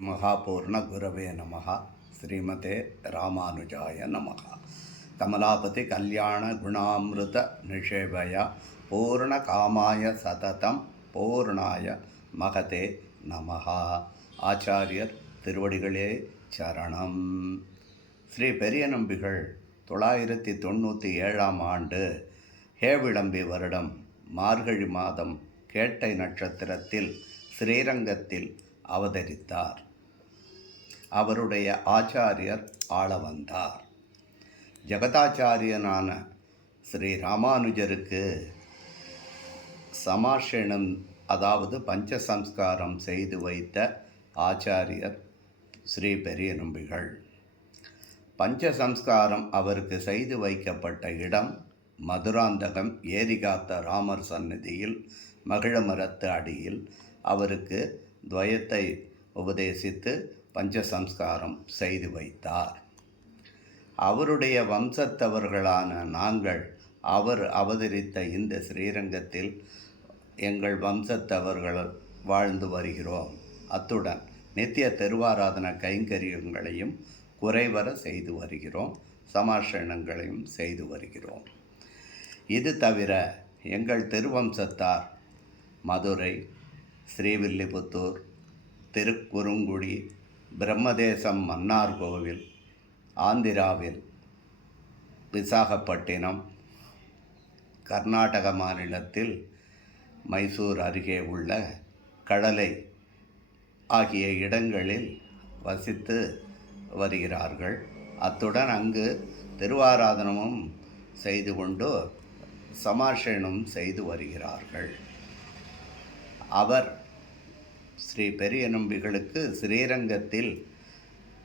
महापूर्णगुरवे नमः। श्रीमते रामानुजाय नमः। कमलापति कल्याण गुणामृत निषेवया पूर्णकामाय सततं पूर्णाय महते நமஹ. ஆச்சாரியர் திருவடிகளே சரணம். ஸ்ரீ பெரிய நம்பிகள் 997 ஆண்டு ஹேவிளம்பி வருடம் மார்கழி மாதம் கேட்டை நட்சத்திரத்தில் ஸ்ரீரங்கத்தில் அவதரித்தார். அவருடைய ஆச்சாரியர் ஆளவந்தார். ஜெகதாச்சாரியனான ஸ்ரீ ராமானுஜருக்கு சமாஷணம் அதாவது பஞ்சசம்ஸ்காரம் செய்து வைத்த ஆச்சாரியர் ஸ்ரீ பெரிய நம்பிகள். பஞ்சசம்ஸ்காரம் அவருக்கு செய்து வைக்கப்பட்ட இடம் மதுராந்தகம் ஏரிகாத்த ராமர் சந்நிதியில் மகிழமரத்து அடியில் அவருக்கு துவயத்தை உபதேசித்து பஞ்சசம்ஸ்காரம் செய்து வைத்தார். அவருடைய வம்சத்தவர்களான நாங்கள் அவர் அவதரித்த இந்த ஸ்ரீரங்கத்தில் எங்கள் வம்சத்தவர்கள் வாழ்ந்து வருகிறோம். அத்துடன் நித்திய திருவாராதன கைங்கரியங்களையும் குறைவர செய்து வருகிறோம். சமாஷணங்களையும் செய்து வருகிறோம். இது தவிர எங்கள் திருவம்சத்தார் மதுரை, ஸ்ரீவில்லிபுத்தூர், திருக்குறுங்குடி, பிரம்மதேசம் மன்னார்கோவில், ஆந்திராவில் விசாகப்பட்டினம், கர்நாடக மாநிலத்தில் மைசூர் அருகே உள்ள கடலை ஆகிய இடங்களில் வசித்து வருகிறார்கள். அத்துடன் அங்கு திருவாராதனமும் செய்து கொண்டு சமாஷணம் செய்து வருகிறார்கள். அவர் ஸ்ரீ பெரிய நம்பிகளுக்கு ஸ்ரீரங்கத்தில்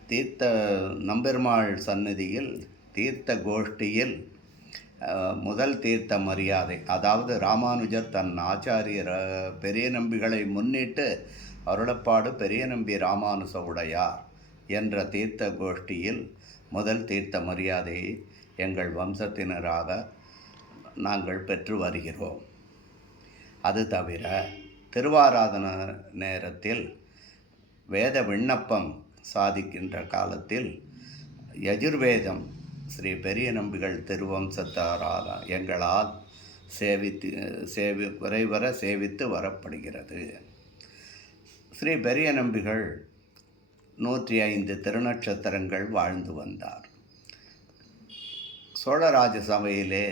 தீர்த்த நம்பெருமாள் சந்நிதியில் தீர்த்த கோஷ்டியில் முதல் தீர்த்த மரியாதை, அதாவது ராமானுஜர் தன் ஆச்சாரியர் பெரிய நம்பிகளை முன்னிட்டு அருளப்பாடு பெரிய நம்பி ராமானுச உடையார் என்ற தீர்த்த கோஷ்டியில் முதல் தீர்த்த மரியாதையை எங்கள் வம்சத்தினராக நாங்கள் பெற்று வருகிறோம். அது தவிர திருவாராதன நேரத்தில் வேத விண்ணப்பம் சாதிக்கின்ற காலத்தில் யஜுர்வேதம் ஸ்ரீ பெரிய நம்பிகள் திருவம்சத்தாரால் எங்களால் குறைவர சேவித்து வரப்படுகிறது. ஸ்ரீ பெரிய நம்பிகள் 105 திருநட்சத்திரங்கள் வாழ்ந்து வந்தார். சோழராஜ சபையிலே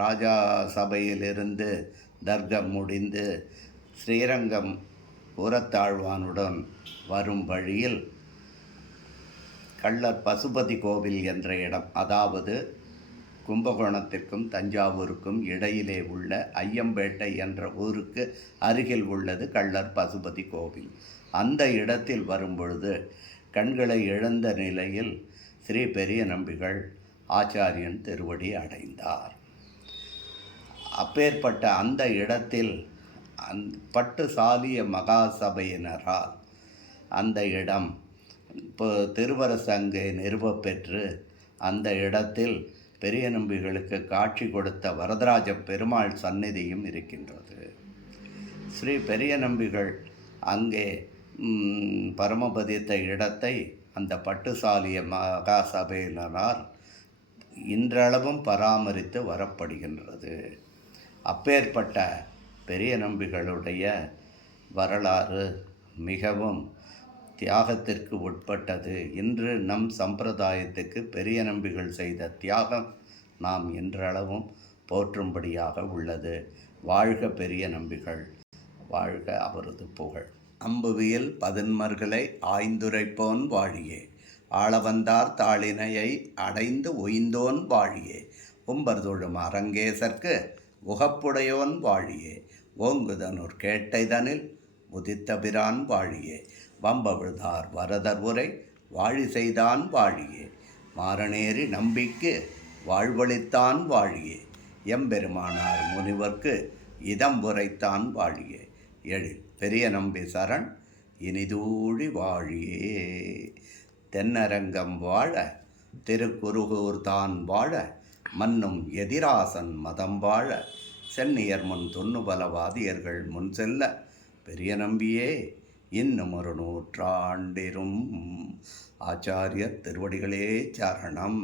ராஜா சபையிலிருந்து தர்க்கம் முடிந்து ஸ்ரீரங்கம் புறத்தாழ்வானுடன் வரும் வழியில் கள்ளர் பசுபதி கோவில் என்ற இடம், அதாவது கும்பகோணத்திற்கும் தஞ்சாவூருக்கும் இடையிலே உள்ள ஐயம்பேட்டை என்ற ஊருக்கு அருகில் உள்ளது கள்ளர் பசுபதி கோவில். அந்த இடத்தில் வரும்பொழுது கண்களை இழந்த நிலையில் ஸ்ரீ பெரிய நம்பிகள் ஆச்சாரியன் திருவடி அடைந்தார். அப்பேற்பட்ட அந்த இடத்தில் பட்டு சாலிய மகாசபையினரால் அந்த இடம் இப்போ திருவரசு அங்கே நிறுவப்பெற்று அந்த இடத்தில் பெரிய நம்பிகளுக்கு காட்சி கொடுத்த வரதராஜ பெருமாள் சந்நிதியும் இருக்கின்றது. ஸ்ரீ பெரிய நம்பிகள் அங்கே பரமபதித்த இடத்தை அந்த பட்டுசாலிய மகாசபையினரால் இன்றளவும் பராமரித்து வரப்படுகின்றது. அப்பேற்பட்ட பெரிய நம்பிகளுடைய வரலாறு மிகவும் தியாகத்திற்கு உட்பட்டது. இன்று நம் சம்பிரதாயத்துக்கு பெரிய நம்பிகள் செய்த தியாகம் நாம் இன்றளவும் போற்றும்படியாக உள்ளது. வாழ்க பெரிய நம்பிகள், வாழ்க அவரது புகழ். அம்புவியில் பதின்மர்களை ஆய்ந்துரைப்போன் வாழியே, ஆளவந்தார் தாளினையை அடைந்து ஒய்ந்தோன் வாழியே, உம்பர்தொழும் அரங்கேசற்கு உகப்புடையோன் வாழியே, ஓங்குதனூர் கேட்டைதனில் உதித்தபிரான் வாழியே, வம்பவிழ்தார் வரதர் உரை வாழி செய்தான் வாழியே, மாரணேறி நம்பிக்கு வாழ்வழித்தான் வாழியே, எம்பெருமானார் முனிவர்க்கு இதம் உரைத்தான் வாழியே, எழில் பெரிய நம்பி சரண் இனிதூழி வாழியே. தென்னரங்கம் வாழ திருக்குருகூர் தான் வாழ, மன்னும் எதிராசன் மதம் வாழ, சென்னியர் முன் தொன்னுபல வாதியர்கள் முன் செல்ல, பெரிய நம்பியே இன்னும் ஒரு நூற்றாண்டிரும். ஆச்சாரியர் திருவடிகளே சரணம்.